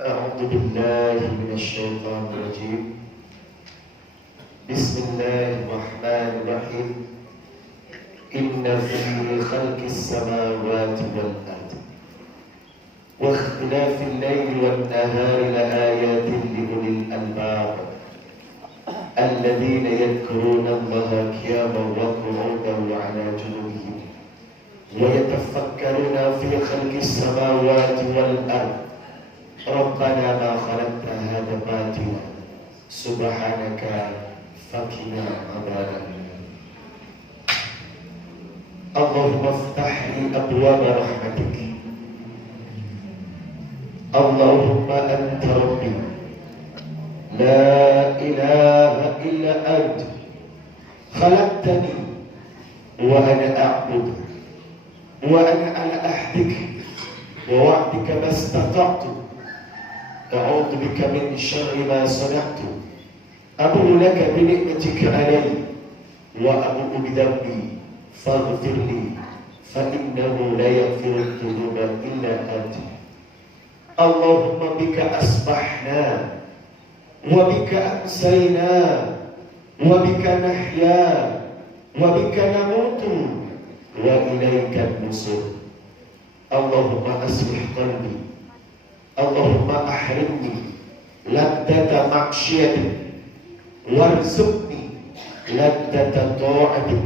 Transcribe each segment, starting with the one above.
أعوذ بالله من الشيطان الرجيم. بسم الله الرحمن الرحيم. إن في خلق السماوات والأرض واختلاف الليل والنهار لآيات لأولي الألباب الذين يذكرون الله قياما وقعودا وعلى جنوبهم ويتفكرون في خلق السماوات والأرض ربنا ما خلقت هذا باطلا سبحانك فقنا عذاب النار. اللهم افتح لي أبواب رحمتك. اللهم أنت ربي لا إله إلا أنت خلقتني وأنا أعبدك وأنا على عهدك ووعدك ما استطعت. أعوذ بك من شر ما صنعت. أبو لك بنعمتك علي وأبو بذنبي فاغفر لي فإنه لا يغفر الذنوب إلا أنت. اللهم بك أصبحنا وبك أمسينا وبك نحيا وبك نموت وإليك النصر. اللهم أصلح قلبي. اللهم أحرمني لذة معصيتك وارزقني لذة طاعتك.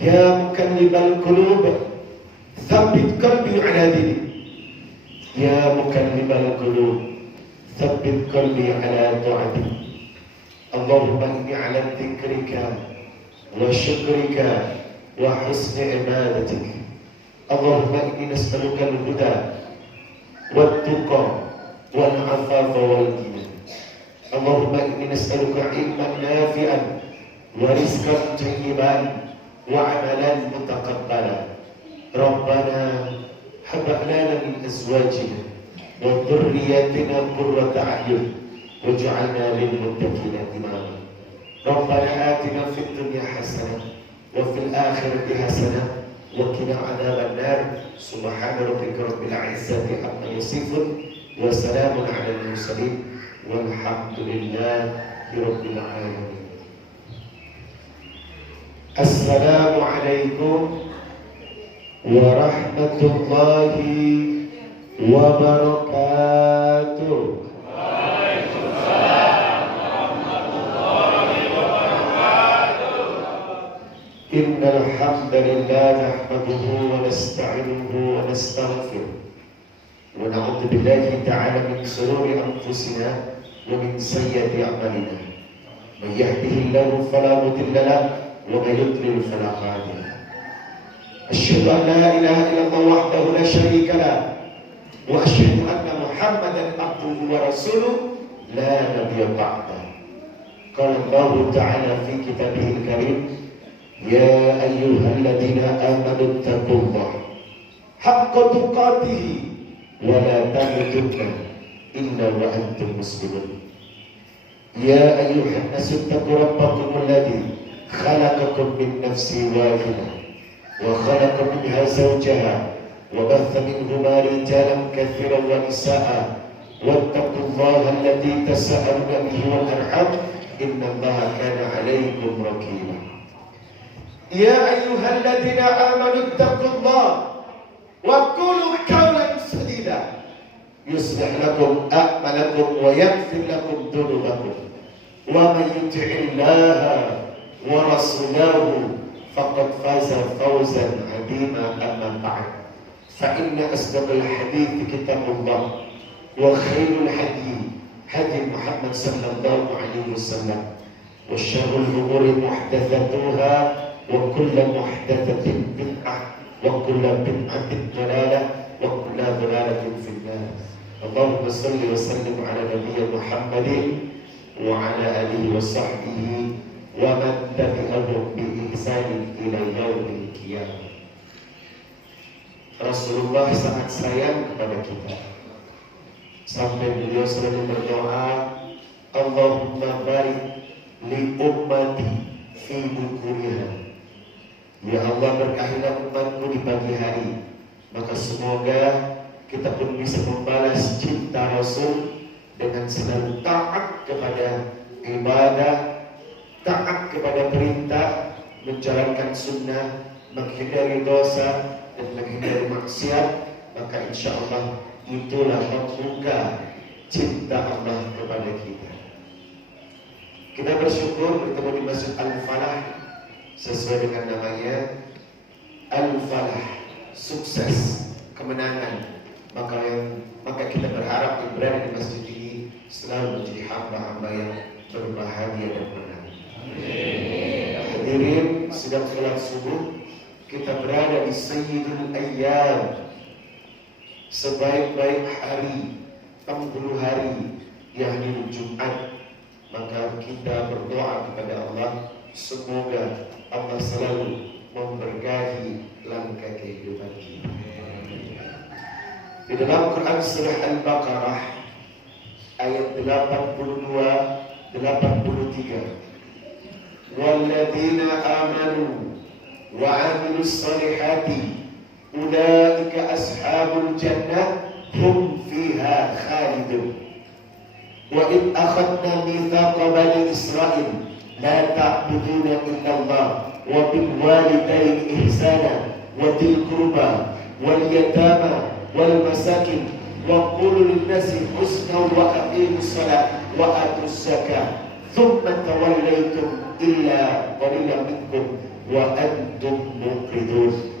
يا مقلب القلوب ثبت قلبي على دينك. يا مقلب القلوب ثبت قلبي على طاعتك. اللهم إني على ذكرك وشكرك وحسن عبادتك. اللهم إني نسألك الهدى والتقى والعفاف والغنى. اللهم إني نسألك علما نافعا ورزقا طيبا وعملا متقبلا. ربنا هب لنا من أزواجنا وذرياتنا قرة أعين واجعلنا للمتقين إماما. ربنا آتنا في الدنيا حسنة وفي الآخرة حسنة وقنا عذاب النار. سبحان ربك رب العزة عما يصفون وسلام على المرسلين والحمد لله رب العالمين. السلام عليكم ورحمة الله وبركاته. وعليكم السلام ورحمة الله وبركاته. إن الحمد لله نحمده ونستعينه ونستغفره ونعوذ بالله تعالى من شرور أنفسنا ومن سيئات أعمالنا. من يهده الله فلا مضل له ومن يضلل فلا هادي له. أشهد أن لا إله إلا الله وحده لا شريك له وأشهد أن محمدا عبده ورسوله لا نبي بعده. قال الله تعالى في كتابه الكريم يا أيها الذين آمنوا اتقوا الله حق تقاته ولا تموتن إلا وأنتم مسلمون. يا أيها الناس اتقوا ربكم الذي خلقكم من نفس واحدة وخلق منها زوجها وبث منهما رجالا كثيرا ونساء واتقوا الله الذي تساءلون به والأرحام إن الله كان عليكم رقيبا. يا أيها الذين آمنوا اتقوا الله وقولوا قولا سديدا يصلح لكم أعمالكم ويغفر لكم ذنوبكم ومن يطع الله ورسوله فقد فاز فوزا عظيما. أما بعد فإن أصدق الحديث كتاب الله وخير الهدي هدي محمد صلى الله عليه وسلم وشر الأمور محدثاتها وكل محدثة بدعة وكل بدعة ضلالة وكل ضلالة في النار. اللهم صل وسلم على نبينا محمد وعلى آله وصحبه ومن تبعهم بإحسان إلى يوم القيامة. Rasulullah sangat sayang kepada kita sampai beliau selalu berdoa, Allahumma barik li ummati fi bukuriha. Ya Allah, berkahilah umatku di pagi hari, maka semoga kita pun bisa membalas cinta Rasul dengan selalu taat kepada ibadah, taat kepada perintah, menjalankan sunnah, menghindari dosa dan menghindari maksiat. Maka insya Allah itulah membuka cinta Allah kepada kita. Kita bersyukur bertemu di Masjid Al-Falah sesuai dengan namanya, Al-Falah, sukses, kemenangan. Maka kita berharap yang berada di masjid ini selalu menjadi hamba-hamba yang berbahagia dan menang. Hadirin, sedang sholat subuh, kita berada di Sayyidul Ayyam, sebaik-baik hari, penghulu hari, yakni Jumat. Maka kita berdoa kepada Allah, semoga Allah selalu memberkahi langkah kehidupan kita. Di dalam Quran surah Al-Baqarah ayat 82-83, walladzina amanu wa 'amilus solihati ulaika ashabul jannah hum fiha khalidun. Wa id akhadna mithaqa bani Israil la ta'buduna illa Allah wa bil walidayni ihsana wa dhil qurba wal yatama wal masakin wa qulu lin nasi husna wa aqimus shalah wa atuz zakah thumma tawallaytum illa qalilan minkum wa antum muqridun.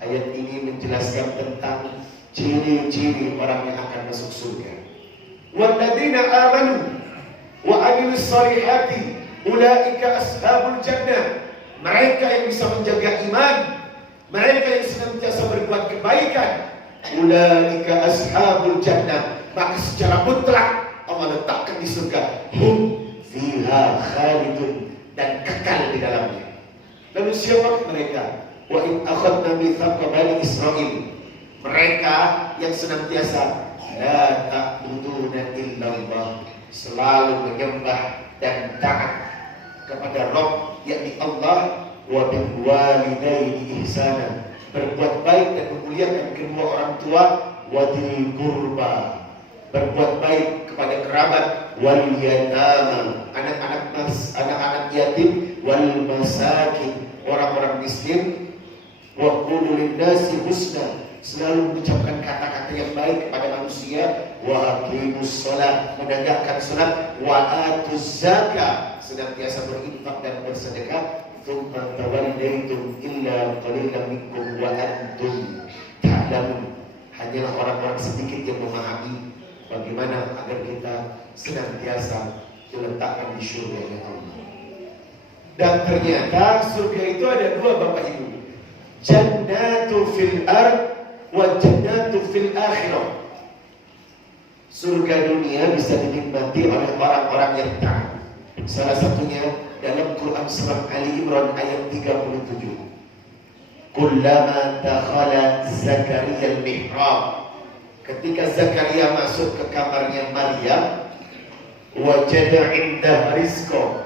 Ayat ini menjelaskan tentang ciri-ciri orang yang akan masuk surga. Walladzina amanu wa 'amilus solihati ulaika ashabul jannah. Mereka yang bisa menjaga iman, mereka yang senantiasa berbuat kebaikan, ulaika ashabul jannah, maka secara mutlak Allah letakkan di surga, hum fiha khalidun, dan kekal di dalamnya. Lalu siapa mereka? Wa in akhadna mithaqa bani Israil, mereka yang senantiasa la ta'buduna illallah, selalu menyembah dan taat kepada Rabb, yakni Allah, wa bil walidaini ihsana, berbuat baik dan memuliakan kedua orang tua, wa dzil qurba, berbuat baik kepada kerabat, wal yatama, anak-anak yatim, wal masakin, orang-orang miskin, wa qulu lin nasi husna, selalu mengucapkan kata-kata yang baik kepada manusia, wa aqimus shalah, menegakkan salat, wa atuz zakah, senantiasa berinfak dan bersedekah, thumma tawallaytum illa qalilan minkum wa antum ta'lamun. Hanyalah orang-orang sedikit yang memahami bagaimana agar kita senantiasa diletakkan di surga Allah. Dan ternyata surga itu ada dua, Bapak Ibu, jannatu fil ard wa jannatu fil akhirah. Surga dunia bisa dinikmati oleh orang-orang yang taat. Salah satunya dalam Quran surah Ali Imran ayat 37. Kullama dakhala Zakaria al-mihrab, ketika Zakaria masuk ke kamarnya Maryam, wajada indah rizqa,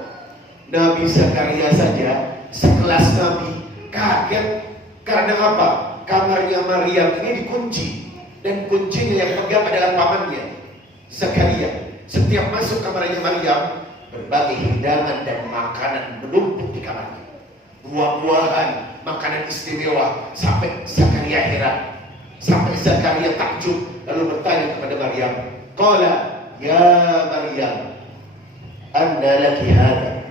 Nabi Zakaria saja sekelas Nabi kaget. Karena apa? Kamarnya Maryam ini dikunci, dan kuncinya yang pegang adalah pamannya Zakaria. Setiap masuk kamarnya Maryam, berbagai hidangan dan makanan menumpuk di kamarnya, buah-buahan, makanan istimewa, sampai Zakaria heran, sampai Zakaria takjub, lalu bertanya kepada Maryam, qala ya Maryam, anna laki hada,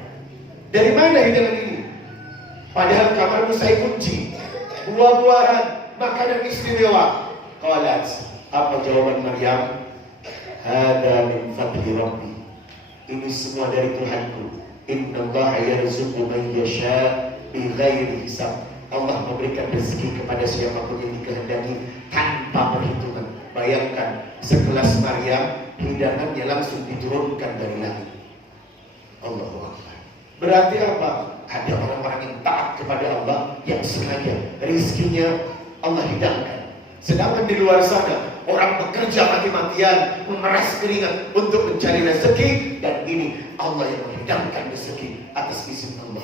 dari mana hidangan ini? Padahal kamarmu saya kunci, buah-buahan, makanan istimewa. Qalat, apa jawaban Maryam? Hada min fadli Rabbi, ini semua dari Tuhanku. Innallaha yarzuqu man yasha bighairi hisab, Allah memberikan rezeki kepada siapapun yang dikehendaki tanpa perhitungan. Bayangkan, sekelas Maryam, hidangannya langsung diturunkan dari langit. Allahu Akbar. Berarti apa? Ada orang-orang yang taat kepada Allah, yang sengaja rezekinya Allah hidangkan. Sedangkan di luar sana, orang bekerja mati-matian, memeras keringat untuk mencari rezeki, dan ini Allah yang menghidangkan rezeki atas izin Allah.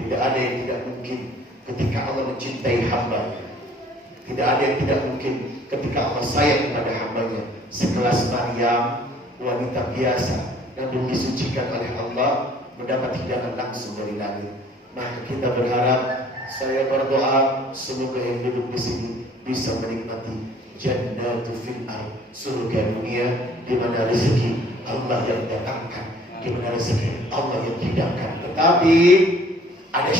Tidak ada yang tidak mungkin ketika Allah mencintai hamba. Tidak ada yang tidak mungkin ketika Allah sayang kepada hambanya. Sekelas Maryam, wanita biasa yang disucikan oleh Allah, mendapat hidangan langsung dari langit. Maka kita berharap, saya berdoa semoga yang duduk di sini bisa menikmati jannatu fil ardh, surga dunia di mana rezeki Allah yang datangkan, di mana rezeki Allah yang hidangkan. Tetapi ada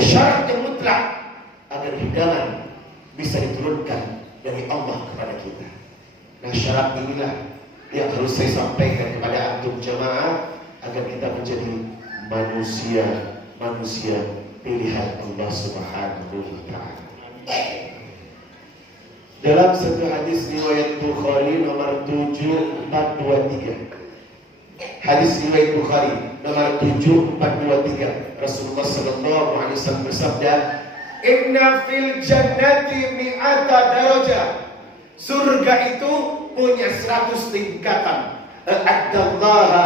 syarat yang mutlak agar hidangan bisa diturunkan dari Allah kepada kita. Nah, syarat inilah yang harus saya sampaikan kepada antum jemaah agar kita menjadi manusia pilihan Allah Subhanahu wa taala. Dalam satu hadis riwayat Bukhari nomor 7423. Hadis riwayat Bukhari nomor 7423. Rasulullah sallallahu alaihi wasallam bersabda, "Inna fil jannati mi'ata darajah." Surga itu punya 100 tingkatan. A'addallaha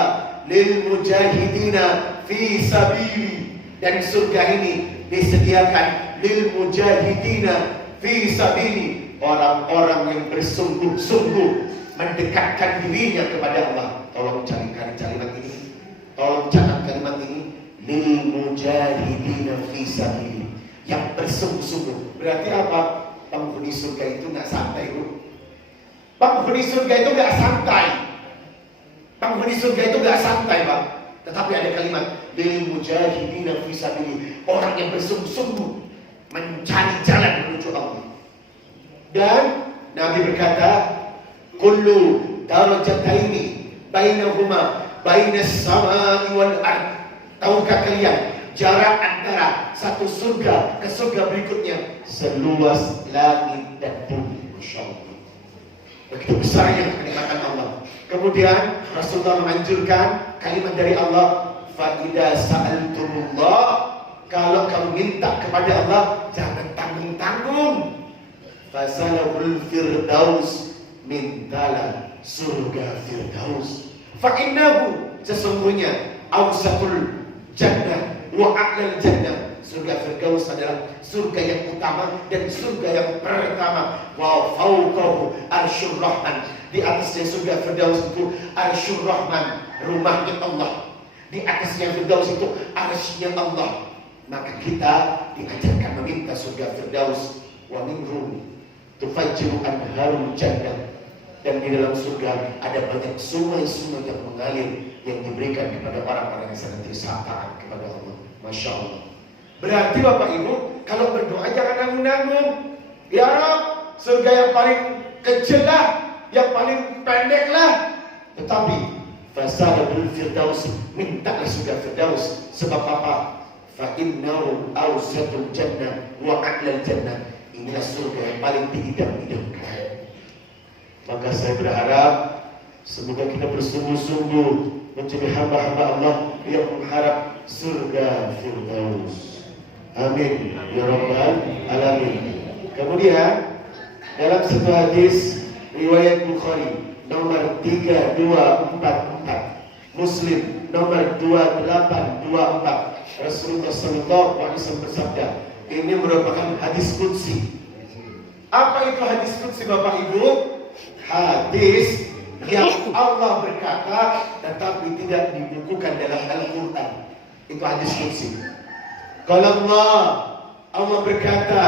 lil mujahidina fi sabili. Dan surga ini disediakan lil mujahidina fi sabili, orang-orang yang bersungguh-sungguh mendekatkan dirinya kepada Allah. Tolong carikan kalimat ini. Tolong catat kalimat ini. Lil mujahidina fi sabili, yang bersungguh-sungguh. Berarti apa? Penghuni surga itu nggak santai, Bu. Penghuni surga itu nggak santai. Penghuni surga itu nggak santai, Pak. Tetapi ada kalimat lil mujahidina fi sabili, orang yang bersungguh-sungguh mencari jalan menuju Allah. Dan Nabi berkata, kullu darajataini bainahuma bainas samai wal ardh. Tahukah kalian jarak antara satu surga ke surga berikutnya seluas langit dan bumi? Masya Allah. Begitu besarnya kenikmatan Allah. Kemudian Rasulullah menganjurkan kalimat dari Allah, fa idza sa'altumullah, kalau kamu minta kepada Allah jangan tanggung-tanggung. Fasalahul firdaus, mintalah surga firdaus. Fa innahu, sesungguhnya awsatul jannah wa a'lal jannah, surga firdaus adalah surga yang utama dan surga yang pertama. Wa fawqahu arsyur rahman, di atasnya surga firdaus itu arsyur rahman, rumahnya Allah. Di atasnya firdaus itu arsy-nya Allah. Maka kita diajarkan meminta surga firdaus. Wa minhum tufajjiru anharul jannah, dan di dalam surga ada banyak sungai-sungai yang mengalir yang diberikan kepada orang-orang yang senantiasa taat kepada Allah. Masya Allah. Berarti Bapak Ibu, kalau berdoa jangan nanggung-nanggung. Ya Rabb, surga yang paling kecil lah, yang paling pendek lah. Tetapi fasalul firdaus, mintalah surga firdaus. Sebab apa? Fa innahu awsatul jannah wa a'lal jannah. Inilah surga yang paling diidam-idamkan. Maka saya berharap semoga kita bersungguh-sungguh menjadi hamba-hamba Allah yang mengharap surga firdaus. Amin ya rabbal alamin. Kemudian dalam satu hadis riwayat Bukhari nomor 3244, Muslim nomor 2824, Rasulullah sallallahu alaihi wasallam bersabda, ini merupakan hadis qudsi. Apa itu hadis qudsi Bapak Ibu? Hadis yang Allah berkata tetapi tidak dibukukan dalam Al-Quran. Itu hadis qudsi. Kalau Allah berkata,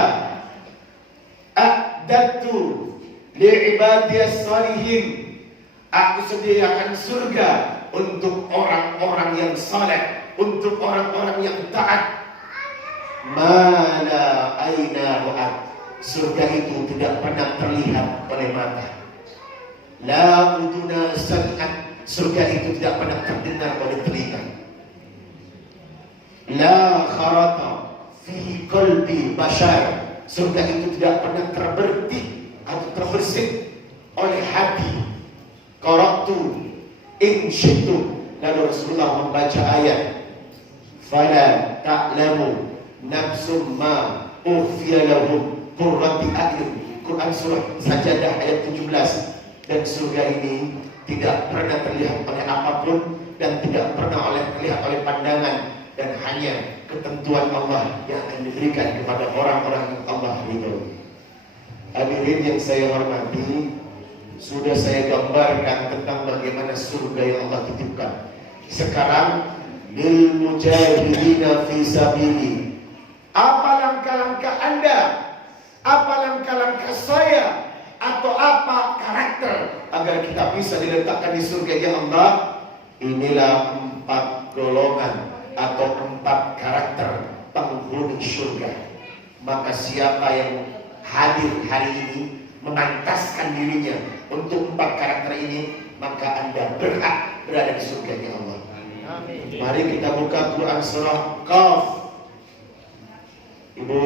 a'dadtu li'ibadiyas salihin, aku sediakan surga untuk orang-orang yang saleh, untuk orang-orang yang taat. Mala aina ra'at, surga itu tidak pernah terlihat oleh mata. La uduna sami'at, surga itu tidak pernah terdengar oleh telinga. La kharata fi qalbi bashar, surga itu tidak pernah terberti atau terbersit oleh hati. Qara'tu in syi'tu, lalu Rasulullah membaca ayat, fala ta'lamu nafsum ma ukhfiya lahum qurrati a'yun, Quran surah Sajadah ayat 17. Dan surga ini tidak pernah terlihat oleh apapun dan tidak pernah terlihat oleh pandangan dan hanya ketentuan Allah yang akan diberikan kepada orang-orang yang Allah ridhoi. Hadirin yang saya hormati, sudah saya gambarkan tentang bagaimana surga yang Allah titipkan. Sekarang lil mujahidina fi sabili. Apa langkah-langkah Anda? Apa langkah-langkah saya? Atau apa karakter agar kita bisa diletakkan di surga Allah? Inilah 4 golongan atau 4 karakter penghuni surga. Maka siapa yang hadir hari ini memantaskan dirinya untuk 4 karakter ini, maka Anda berhak berada di surganya Allah. Amin. Mari kita buka Quran surah Qaf. Ibu,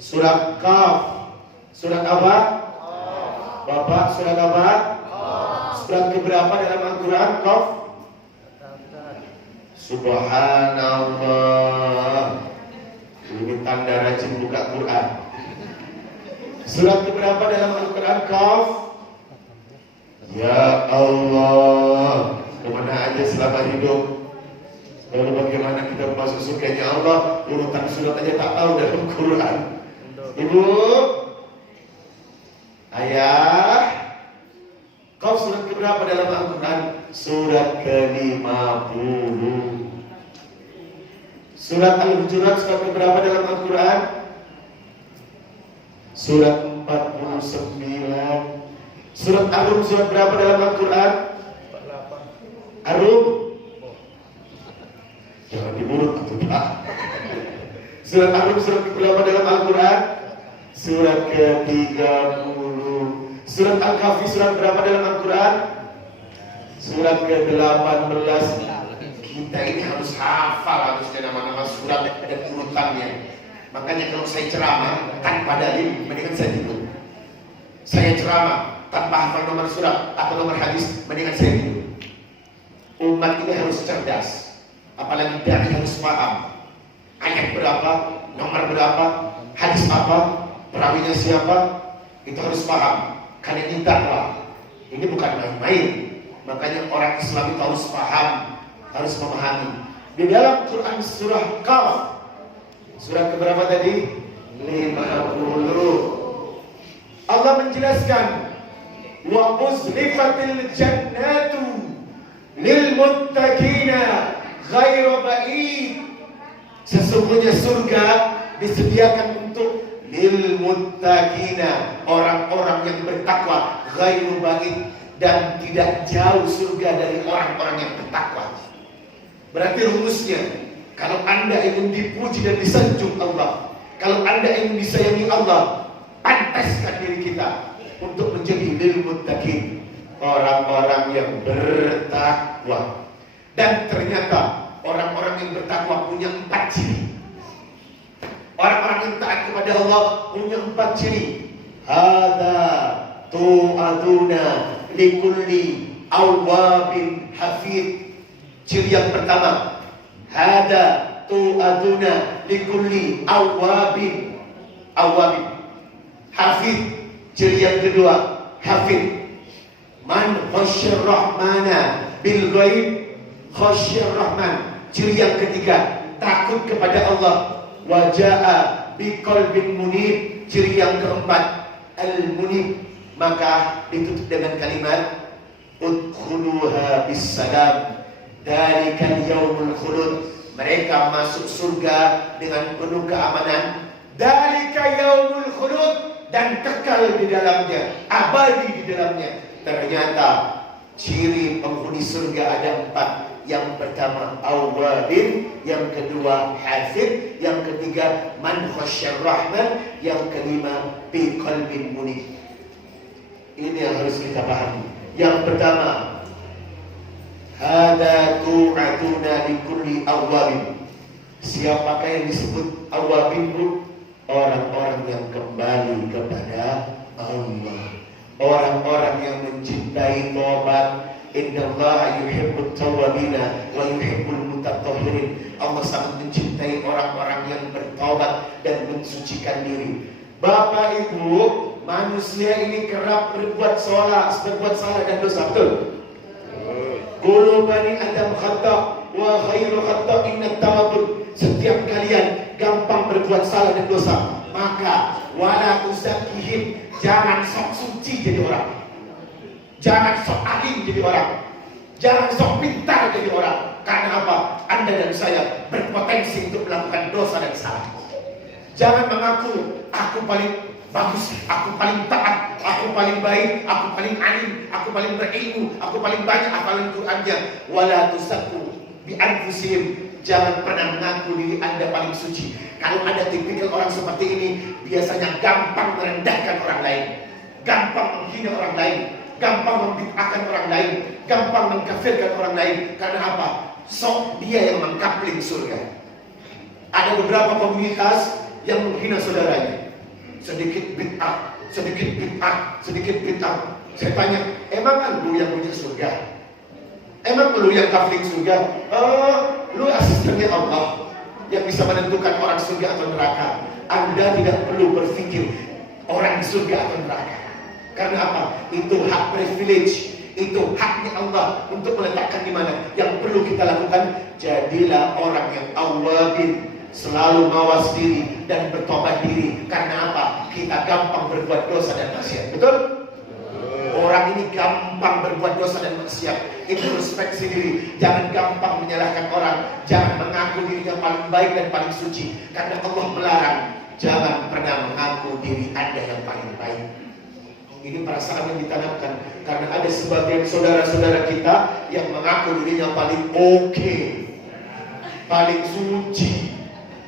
surat Qaf. Surat apa? Bapak, surat apa? Surat keberapa dalam Al-Quran? Qaf? Subhanallah. Ini tanda rajin buka Quran. Surat keberapa dalam Al-Quran? Qaf? Ya Allah, kemana aja selama hidup? Lalu bagaimana kita masuk surganya Allah? Urutan surat aja tak tahu dalam Quran. Ibu, ayah, Qaf surat keberapa dalam Al-Quran? Surat ke-50. Surat Al-Hujurat surat keberapa dalam Al-Quran? Surat 49. Surat Ar-Rum surat berapa dalam Al-Quran? Ar-Rum. Jangan diurut itu Pak. Surat Ar-Rum surat keberapa dalam Al-Quran? Surat ke-30. Surat Al-Kahfi surat berapa dalam Al-Quran? Surat ke-18. Kita ini harus hafal harusnya nama-nama surat dan urutannya. Makanya kalau saya ceramah tanpa dalil, mendingan saya tidur. Saya ceramah tanpa hafal nomor surat atau nomor hadis, mendingan saya tidur. Umat ini harus cerdas, apalagi dari harus paham ayat berapa, nomor berapa, hadis apa, perawinya siapa, itu harus paham. Karena ini dakwah, ini bukan main-main. Makanya orang Islam itu harus paham, harus memahami. Di dalam Quran surah Qaf, surat keberapa tadi? 50. Allah menjelaskan, wa uzlifatil jannatu lil muttaqina ghairu ba'id. Sesungguhnya surga disediakan untuk lil muttaqina, orang-orang yang bertakwa, ghairu ba'id, dan tidak jauh surga dari orang-orang yang bertakwa. Berarti rumusnya, kalau Anda ingin dipuji dan disanjung Allah, kalau Anda ingin disayangi Allah, pantaskan diri kita untuk menjadi lil muttaqin, orang-orang yang bertakwa. Dan ternyata orang-orang yang bertakwa punya 4 ciri. Orang-orang yang taat kepada Allah punya 4 ciri. Hadza tu'aduna likulli awwabin hafid. Ciri yang pertama, hadza tu'aduna likulli awwabin hafid. Ciri yang kedua, hafid. Man khasyar rahmana bil ghaib khasyar rahman. Ciri yang ketiga, takut kepada Allah. Waja'a biqalbin munib. Ciri yang keempat, al-munib. Maka ditutup dengan kalimat udkhuluha bisalam. Dalikal yaumul khulud. Mereka masuk surga dengan penuh keamanan. Dalika yaumul khulud, dan kekal di dalamnya, abadi di dalamnya. Ternyata ciri penghuni surga ada 4. Yang pertama awwabin, yang kedua hafid, yang ketiga man khasyar rahman, yang kelima bi qalbin munib. Ini yang harus kita pahami. Yang pertama, hada tu'atuna likulli awwabin. Siapakah yang disebut awwabin, Bu? Orang-orang yang kembali kepada Allah, orang-orang yang mencintai taubat. Innallaha yuhibbut tawwabina wa yuhibbul mutatahhirin. Allah sangat mencintai orang-orang yang bertaubat dan mensucikan diri. Bapak Ibu, manusia ini kerap berbuat salah dan dosa, betul? Qulu bani Adam khata'. wa khairu khata'in at-tawwabun. Setiap kalian gampang berbuat salah dan dosa, maka wala tuzakkihim, jangan sok suci jadi orang. Jangan sok alim jadi orang. Jangan sok pintar jadi orang. Karena apa? Anda dan saya berpotensi untuk melakukan dosa dan salah. Jangan mengaku aku paling bagus, aku paling taat, aku paling baik, aku paling alim, aku paling berilmu, aku paling banyak hafalan Qur'annya. Wala tusakku bi anfusihim, jangan pernah mengaku diri Anda paling suci. Kalau ada tipikal orang seperti ini, biasanya gampang merendahkan orang lain, gampang menghina orang lain, gampang membid'ahkan orang lain, gampang mengkafirkan orang lain. Karena apa? Sok dia yang mengkapling surga. Ada beberapa komunitas yang menghina saudaranya. Sedikit bid'ah, sedikit bid'ah, sedikit bid'ah. Saya tanya, emang lu yang punya surga? Emang lu yang kafling surga? Lu asistennya Allah yang bisa menentukan orang surga atau neraka. Anda tidak perlu berpikir orang surga atau neraka. Karena apa? Itu hak privilege, itu haknya Allah untuk meletakkan di mana. Yang perlu kita lakukan, jadilah orang yang awabin, selalu mawas diri dan bertobat diri. Karena apa? Kita gampang berbuat dosa dan maksiat. Betul? Orang ini gampang berbuat dosa dan maksiat. Introspeksi diri. Jangan gampang menyalahkan orang. Jangan mengaku dirinya paling baik dan paling suci. Karena Allah melarang. Jangan pernah mengaku diri Anda yang paling baik. Ini perasaan yang ditanamkan. Karena ada sebagian saudara-saudara kita yang mengaku dirinya paling oke, paling suci,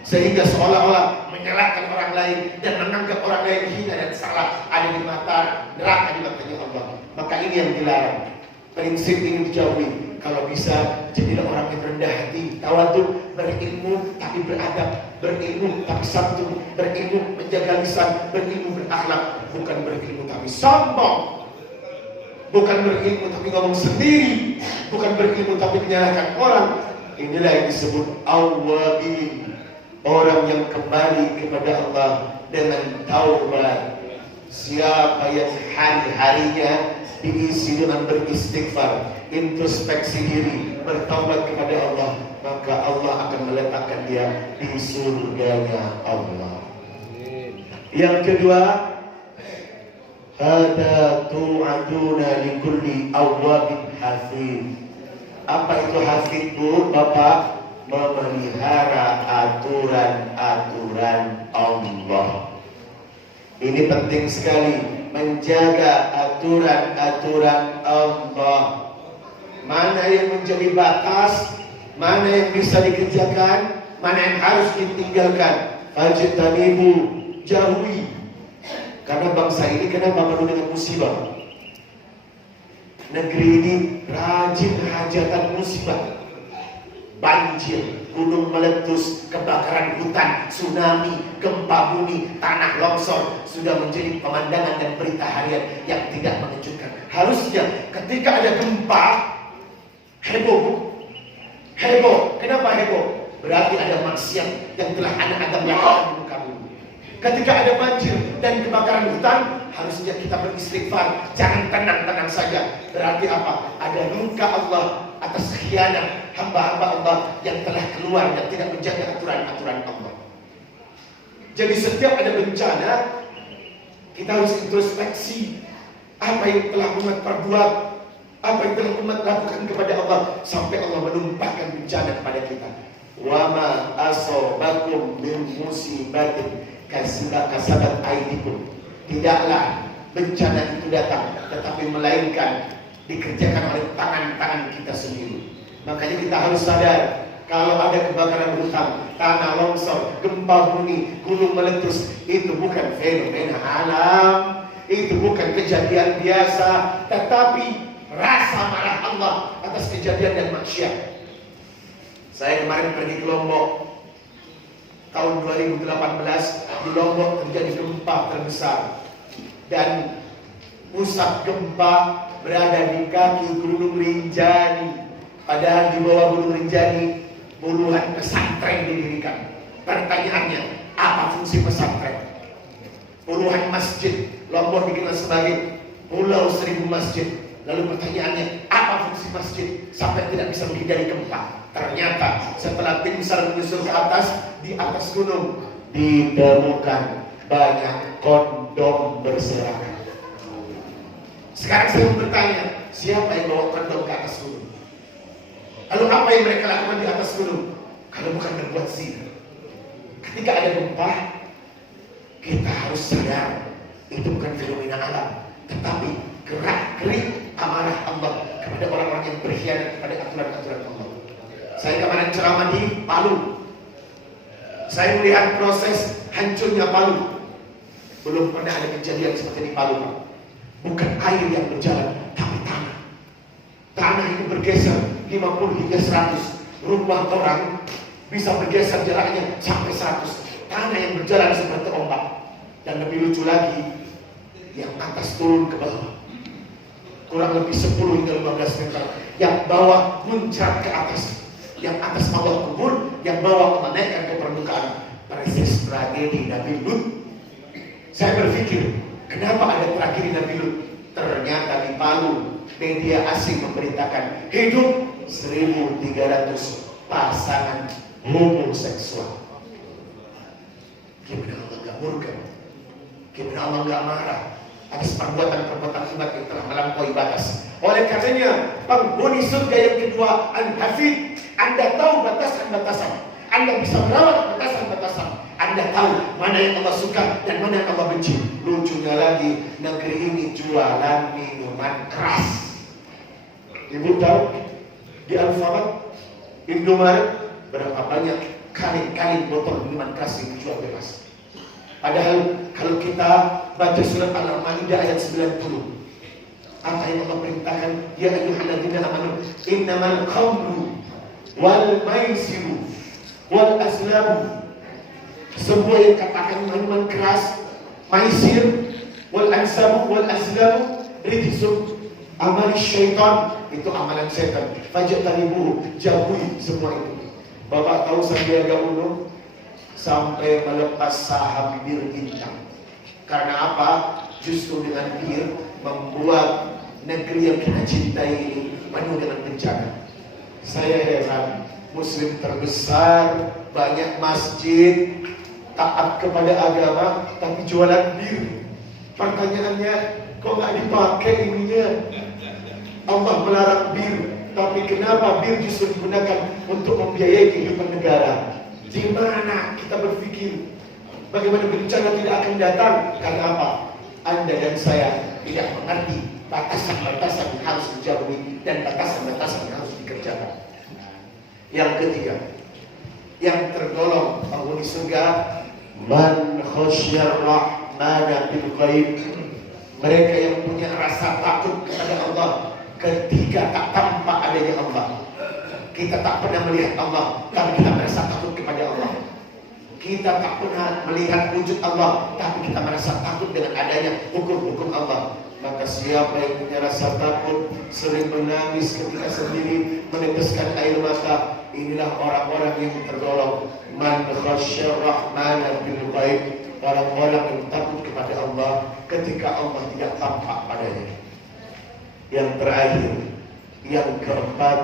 sehingga seolah-olah menyalahkan orang lain dan menganggap orang lain hina dan salah, ada di mata neraka di matanya Allah. Maka ini yang dilarang. Prinsip ini dijauhi. Kalau bisa, jadilah orang yang rendah hati, tawadhu, berilmu tapi beradab, berilmu tapi santun, berilmu menjaga lisan, berilmu berakhlak, bukan berilmu tapi sombong, bukan berilmu tapi ngomong sendiri, bukan berilmu tapi menyalahkan orang. Inilah yang disebut awwabin, orang yang kembali kepada Allah dengan taubat. Siapa yang hari-harinya diisi dengan beristighfar, introspeksi diri, bertaubat kepada Allah, maka Allah akan meletakkan dia di surganya Allah. Yang kedua, hada tu'aduna likulli awwabin hafid. Apa itu hafid, Bu, Bapak? Memelihara aturan-aturan Allah. Ini penting sekali, menjaga aturan-aturan Allah. Mana yang menjadi batas, mana yang bisa dikerjakan, mana yang harus ditinggalkan. Fajtanibu, jauhi. Karena bangsa ini kenapa penuh dengan musibah? Negeri ini rajin hajatan musibah. Banjir, gunung meletus, kebakaran hutan, tsunami, gempa bumi, tanah longsor sudah menjadi pemandangan dan berita harian yang tidak mengejutkan. Harusnya ketika ada gempa, heboh. Heboh. Kenapa heboh? Berarti ada maksiat yang telah anak-anak lakukan di muka bumi. Ketika ada banjir dan kebakaran hutan, harusnya kita beristighfar. Jangan tenang-tenang saja. Berarti apa? Ada luka Allah atas khianat hamba-hamba Allah yang telah keluar dan tidak menjaga aturan-aturan Allah. Jadi setiap ada bencana, kita harus introspeksi apa yang telah umat perbuat, apa yang telah umat lakukan kepada Allah, sampai Allah menumpahkan bencana kepada kita. Wa ma asobakum min musibatin kasabat aidikum. Tidaklah bencana itu datang, tetapi melainkan dikerjakan oleh tangan-tangan kita sendiri. Makanya kita harus sadar, kalau ada kebakaran hutan, tanah longsor, gempa bumi, gunung meletus, itu bukan fenomena alam, itu bukan kejadian biasa, tetapi rasa marah Allah atas kejadian dan maksiat. Saya kemarin pergi ke Lombok. Tahun 2018 di Lombok terjadi gempa terbesar, dan pusat gempa berada di kaki Gunung Rinjani. Padahal di bawah Gunung Rinjani puluhan pesantren didirikan. Pertanyaannya, apa fungsi pesantren? Puluhan masjid. Lombok dikenal sebagai Pulau Seribu Masjid. Lalu pertanyaannya, apa fungsi masjid sampai tidak bisa menghindari gempa. Ternyata setelah tim SAR menyusul ke atas, di atas gunung ditemukan banyak kondom berserakan. Sekarang saya mau bertanya, siapa yang bawa kondom ke atas gunung? Lalu apa yang mereka lakukan di atas gunung? Kalau bukan berbuat zina. Ketika ada gempa, kita harus sadar itu bukan fenomena alam, tetapi gerak-gerik amarah Allah kepada orang-orang yang berkhianat kepada aturan-aturan Allah. Saya kemarin ceramah di Palu. Saya melihat proses hancurnya Palu. Belum pernah ada kejadian seperti di Palu, Pak. Bukan air yang berjalan, tapi tanah. Tanah itu bergeser 50 hingga 100. Rumah orang bisa bergeser jaraknya sampai 100. Tanah yang berjalan seperti ombak. Dan lebih lucu lagi, yang atas turun ke bawah. Kurang lebih 10 hingga 15 meter. Yang bawah muncrat ke atas. Yang atas bawah kubur, yang bawah menaikkan ke permukaan. Persis tragedi Nabi Lut. Saya berpikir, kenapa ada tragedi Nabi Lut? Ternyata di Palu, media asing memberitakan hidup 1.300 pasangan homoseksual. Gimana Allah gak murka? Gimana Allah gak marah atas perbuatan-perbuatan umat yang telah melampaui batas? Oleh karenanya, penghuni surga yang kedua, Al-Hafid, Anda tahu batasan-batasan. Anda bisa merawat batasan-batasan. Anda tahu mana yang Allah suka dan mana yang Allah benci. Lucunya lagi, negeri ini jualan minuman keras. Ibu tahu di Alfamart, Indomaret, berapa banyak kali botol minuman keras yang dijual bebas. Padahal kalau kita baca surat Al-Maidah ayat 90, apa yang Allah perintahkan? Ya ayyuhalladzina amanu innamal khamru wal maisiru wal azlamu. Semua yang katakan minuman keras, maisir, wal ansabu wal azlamu rijsun amali syaitan, itu amalan setan. Fajtanibuhu, jauhi semua itu. Bapak tahu Sandiaga Uno sampai melepas saham bir bintang. Karena apa? Justru dengan bir membuat negeri yang kita cintai ini penuh dengan bencana. Saya heran, Muslim terbesar, banyak masjid, taat kepada agama, tapi jualan bir. Pertanyaannya, kok nggak dipakai ininya? Allah melarang bir, tapi kenapa bir justru digunakan untuk membiayai kehidupan negara? Di mana kita berpikir bagaimana bencana tidak akan datang? Karena apa? Anda dan saya tidak mengerti batasan-batasan yang harus dijauhi dan batasan-batasan yang harus dikerjakan. Yang ketiga, yang tergolong penghuni surga, man khasyar rahmana bil ghaib, mereka yang punya rasa takut kepada Allah ketika tak tampak adanya Allah. Kita tak pernah melihat Allah, tapi kita merasa takut kepada Allah. Kita tak pernah melihat wujud Allah, tapi kita merasa takut dengan adanya hukum-hukum Allah. Maka siapa yang punya rasa takut, sering menangis ketika sendiri, meneteskan air mata, inilah orang-orang yang tergolong man khasyar rahmana bil ghaib, orang-orang yang takut kepada Allah ketika Allah tidak tampak padanya. Yang terakhir, yang keempat,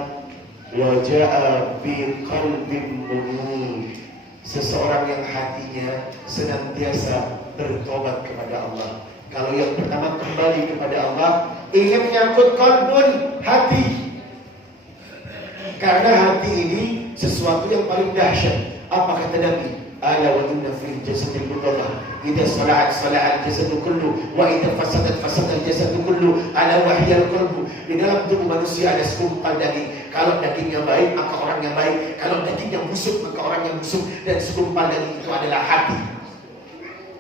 waja'a bi qalbin munib, seseorang yang hatinya senantiasa bertobat kepada Allah. Kalau yang pertama kembali kepada Allah, ingin menyangkut qalbun, hati. Karena hati ini sesuatu yang paling dahsyat. Apa kata Nabi? Ala wa inna fil jasadi mudghah, idza sala'at sala'al jasadu kullu, wa idza fasadat fasada al jasadu kullu, ala wa hiya al qalbu. Di dalam tubuh manusia ada segumpal daging. Kalau dagingnya baik, maka orangnya baik. Kalau dagingnya busuk, maka orangnya busuk. Dan segumpal daging itu adalah hati.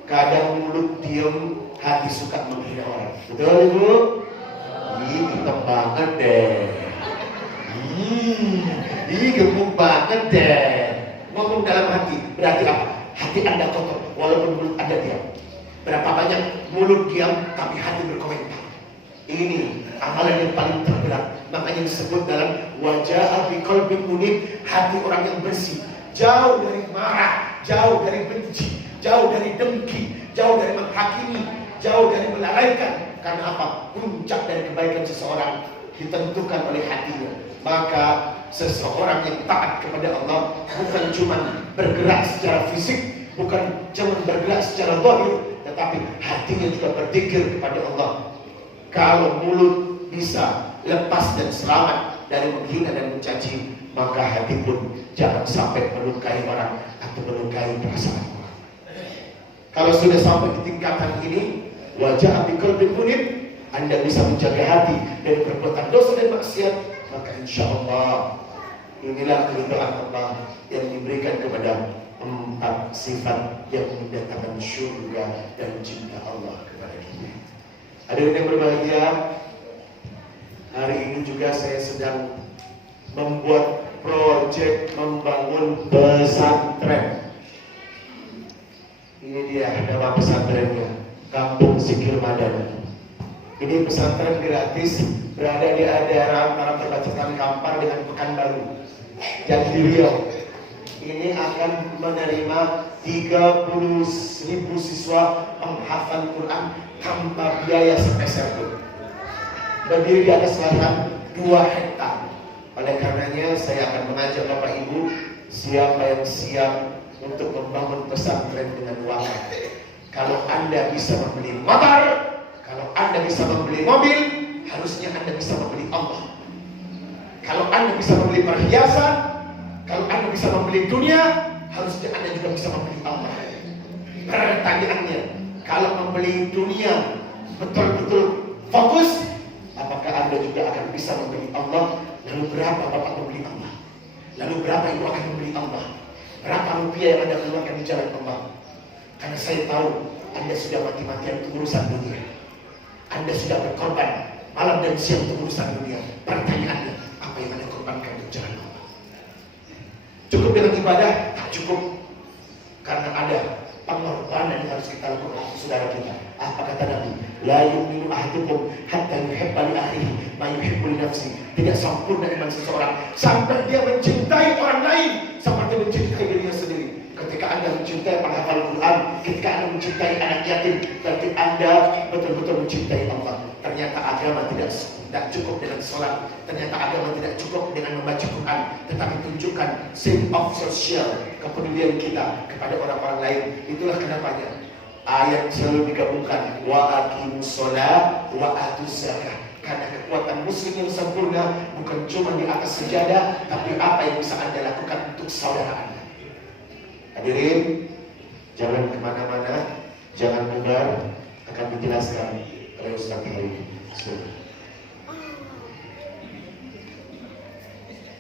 Kadang mulut diam, hati suka menghina orang. Betul Ibu? Ih, hitam banget deh. Ih, gemuk banget deh. Ngomong dalam hati, berarti apa? Hati Anda kotor, walaupun mulut Anda diam. Berapa banyak mulut diam, tapi hati berkomentar. Ini amalan yang paling terberat. Makanya disebut dalam wajah bi qalbin munib, hati orang yang bersih, jauh dari marah, jauh dari benci, jauh dari dengki, jauh dari menghakimi, jauh dari melalaikan. Karena apa? Puncak dari kebaikan seseorang, ditentukan oleh hatinya. Maka seseorang yang taat kepada Allah bukan cuma bergerak secara fisik, bukan cuma bergerak secara zahir, tetapi hatinya juga berzikir kepada Allah. Kalau mulut bisa lepas dan selamat dari menghina dan mencaci, maka hati pun jangan sampai melukai orang atau melukai perasaan orang. Kalau sudah sampai di tingkatan ini, wajah api qalbin munib, Anda bisa menjaga hati dari perbuatan dosa dan maksiat, maka insya Allah inilah keridhaan Allah yang diberikan kepada 4 sifat yang mendatangkan syurga dan cinta Allah kepada kita. Hadirin yang berbahagia, hari ini juga saya sedang membuat proyek membangun pesantren. Ini dia nama pesantrennya, Kampung Zikir Madani. Ini pesantren gratis, berada di daerah antara perbatasan Kampar dengan Pekanbaru dan di Riau. Ini akan menerima 30.000 siswa menghafal Quran tanpa biaya sepeserpun. Berdiri di atas lahan 2 hektar. Oleh karenanya saya akan mengajak Bapak Ibu, siapa yang siap untuk membangun pesantren dengan wakaf. Kalau Anda bisa membeli motor, kalau Anda bisa membeli mobil, harusnya Anda bisa membeli Allah. Kalau Anda bisa membeli perhiasan, kalau Anda bisa membeli dunia, harusnya Anda juga bisa membeli Allah. Pertanyaannya, kalau membeli dunia betul-betul fokus, apakah Anda juga akan bisa membeli Allah? Lalu berapa Bapak membeli Allah? Lalu berapa Ibu akan membeli Allah? Berapa rupiah yang Anda keluarkan di jalan Allah? Karena saya tahu Anda sudah mati-matian untuk urusan dunia. Anda sudah berkorban malam dan siang untuk urusan dunia. Pertanyaannya, apa yang Anda korbankan untuk jalan Allah? Cukup dengan ibadah? Tak cukup. Karena ada pengorbanan yang harus kita lakukan, saudara kita. Apa kata Nabi? La yu'minu ahadukum hatta yuhibba li akhihi ma yuhibbu li nafsihi. Tidak sempurna iman seseorang sampai dia mencintai orang lain seperti mencintai dirinya sendiri. Ketika Anda mencintai penghafal Quran, ketika Anda mencintai anak yatim, berarti Anda betul-betul mencintai Allah. Ternyata agama tidak cukup dengan sholat, ternyata agama tidak cukup dengan membaca Quran, tetapi tunjukkan sense of social, kepedulian kita kepada orang-orang lain. Itulah kenapanya ayat selalu digabungkan, wa aqimus shalah wa atuz zakah. Karena kekuatan muslim yang sempurna bukan cuma di atas sejadah, tapi apa yang bisa Anda lakukan untuk saudara Anda. Hadirin, jangan kemana-mana, jangan bubar, akan dijelaskan oleh Ustaz hari ini.